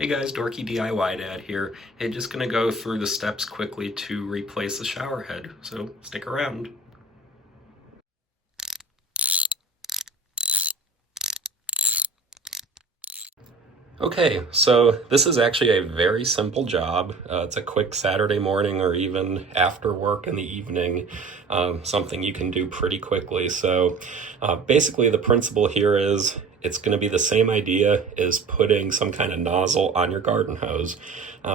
Hey guys, Dorky DIY Dad here. Hey, just gonna go through the steps quickly to replace the shower head, so stick around. Okay, so this is actually a very simple job. It's a quick Saturday morning or even after work in the evening, something you can do pretty quickly. So basically the principle here is it's going to be the same idea as putting some kind of nozzle on your garden hose.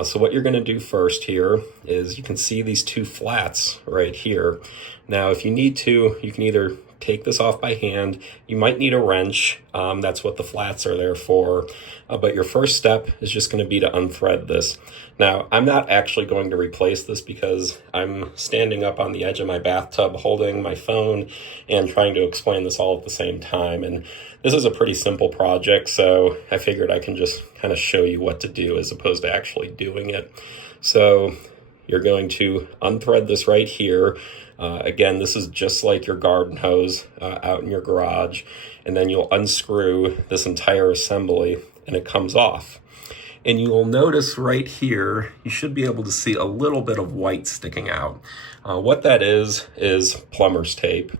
So what you're going to do first here is you can see these two flats right here. Now if you need to, you can either take this off by hand. You might need a wrench. That's what the flats are there for. But your first step is just going to be to unthread this. Now, I'm not actually going to replace this because I'm standing up on the edge of my bathtub holding my phone and trying to explain this all at the same time. And this is a pretty simple project, so I figured I can just kind of show you what to do as opposed to actually doing it. So you're going to unthread this right here. Again, this is just like your garden hose out in your garage, and then you'll unscrew this entire assembly and it comes off. And you'll notice right here, you should be able to see a little bit of white sticking out. What that is plumber's tape.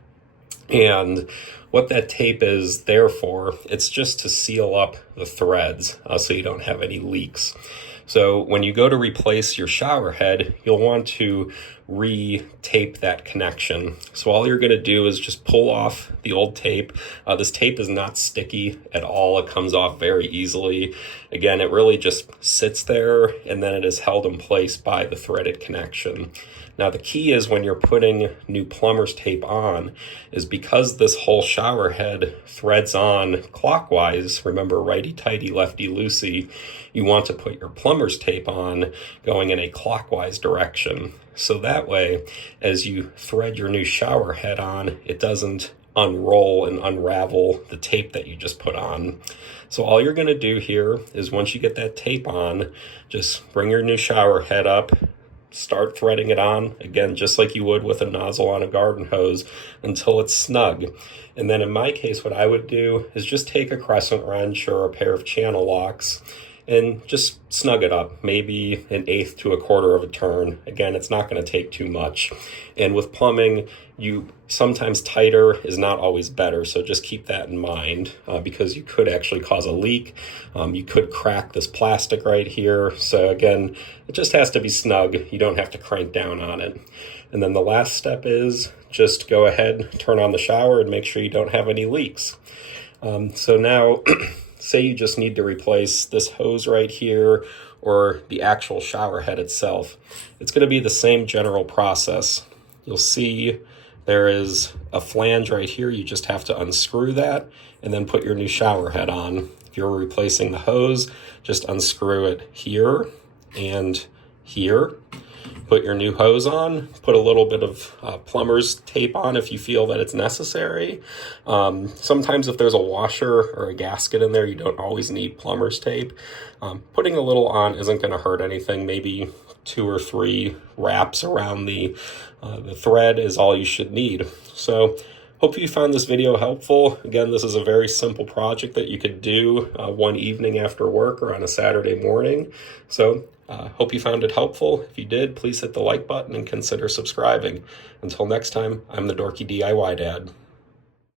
And what that tape is there for, it's just to seal up the threads so you don't have any leaks. So when you go to replace your shower head, you'll want to re-tape that connection. So all you're going to do is just pull off the old tape. This tape is not sticky at all. It comes off very easily. Again, it really just sits there and then it is held in place by the threaded connection. Now the key is when you're putting new plumber's tape on is because this whole shower head threads on clockwise, remember righty-tighty, lefty-loosey, you want to put your plumber's tape on going in a clockwise direction. So that way, as you thread your new shower head on, it doesn't unroll and unravel the tape that you just put on. So all you're going to do here is once you get that tape on, just bring your new shower head up, start threading it on, again, just like you would with a nozzle on a garden hose until it's snug. And then in my case, what I would do is just take a crescent wrench or a pair of channel locks and just snug it up, maybe 1/8 to 1/4 of a turn. Again, it's not going to take too much. And with plumbing, sometimes tighter is not always better, so just keep that in mind because you could actually cause a leak. You could crack this plastic right here. So again, it just has to be snug. You don't have to crank down on it. And then the last step is just go ahead, turn on the shower, and make sure you don't have any leaks. So now, say you just need to replace this hose right here or the actual shower head itself. It's going to be the same general process. You'll see there is a flange right here. You just have to unscrew that and then put your new shower head on. If you're replacing the hose, just unscrew it here and here. Put your new hose on, put a little bit of plumber's tape on if you feel that it's necessary. Sometimes if there's a washer or a gasket in there, you don't always need plumber's tape. Putting a little on isn't going to hurt anything. Maybe 2 or 3 wraps around the thread is all you should need. So hope you found this video helpful. Again, this is a very simple project that you could do one evening after work or on a Saturday morning. So hope you found it helpful. If you did, please hit the like button and consider subscribing. Until next time, I'm the Dorky DIY Dad.